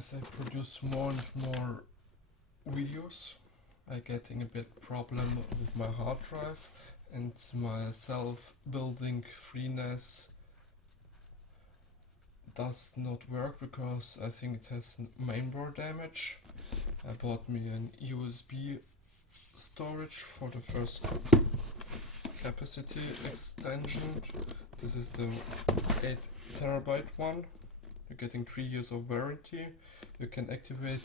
As I produce more and more videos, I'm getting a bit problem with my hard drive, and my self-building FreeNas does not work because I think it has mainboard damage. I bought me an USB storage for the first capacity extension. This is the 8 terabyte one. You're getting 3 years of warranty. You can activate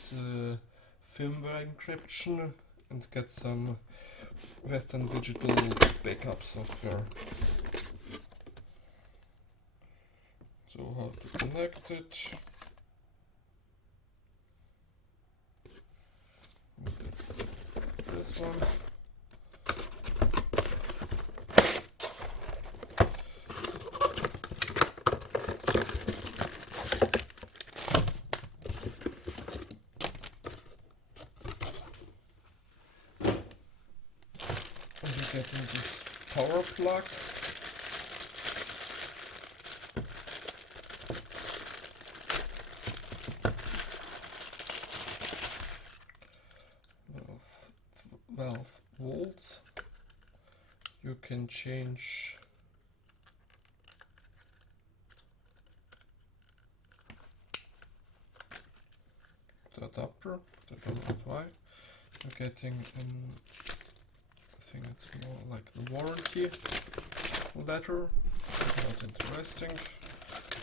firmware encryption and get some Western Digital backup software. So how to connect it? This one. And you're getting this power plug. Of 12 volts. You can change the adapter. I don't know why. You're getting I think it's more like the warranty letter. Not interesting.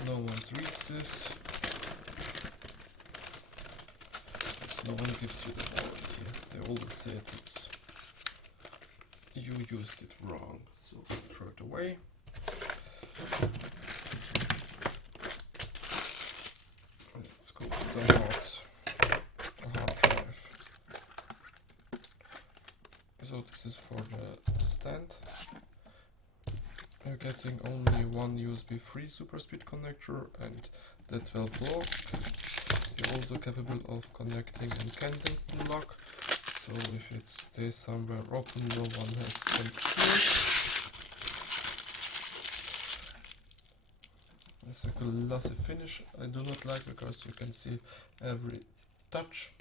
No one's read this. No one gives you the warranty. They always say it's you used it wrong, so throw it away. Let's go to the hard drive. So this is for the stand. You're getting only one USB 3 super speed connector and the 12 lock. You're also capable of connecting a Kensington lock, so if it stays somewhere open, no one can see it. It's a glossy finish. I do not like because you can see every touch.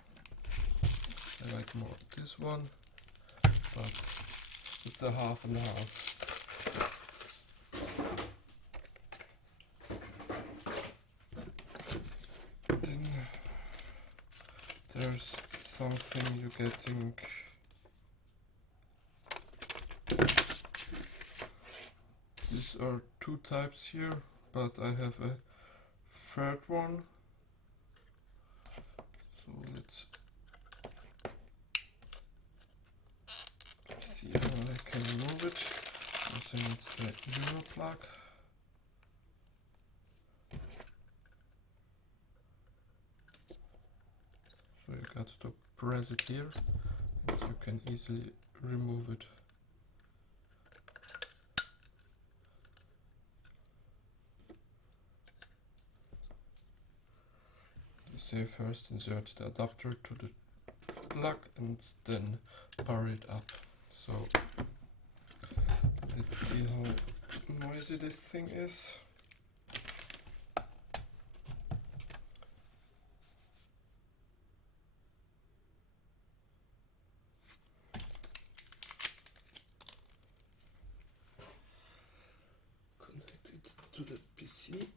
I like more this one, but it's a half and half. Then there's something you're getting. These are two types here, but I have a third one. So let's see how I can remove it. I think it's the Euro plug. So you got to press it here, and you can easily remove it. You say first insert the adapter to the plug and then power it up. So let's see how noisy this thing is. Connect it to the PC.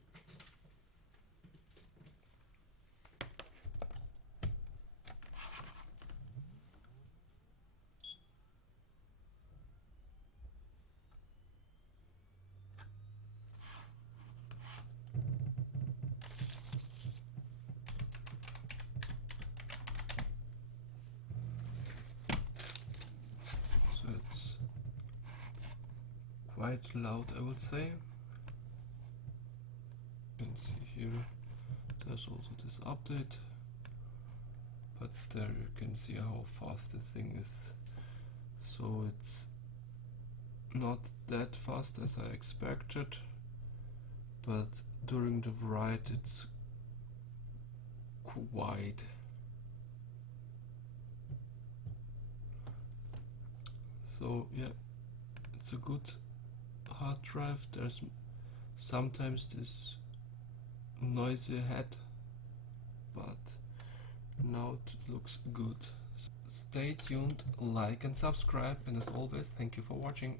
So it's quite loud, I would say. You can see here there's also this update, but there you can see how fast the thing is. So it's not that fast as I expected, but during the write it's quite. So yeah, it's a good hard drive. There's sometimes this noisy head, but Now it looks good. Stay tuned, like and subscribe, and as always, thank you for watching.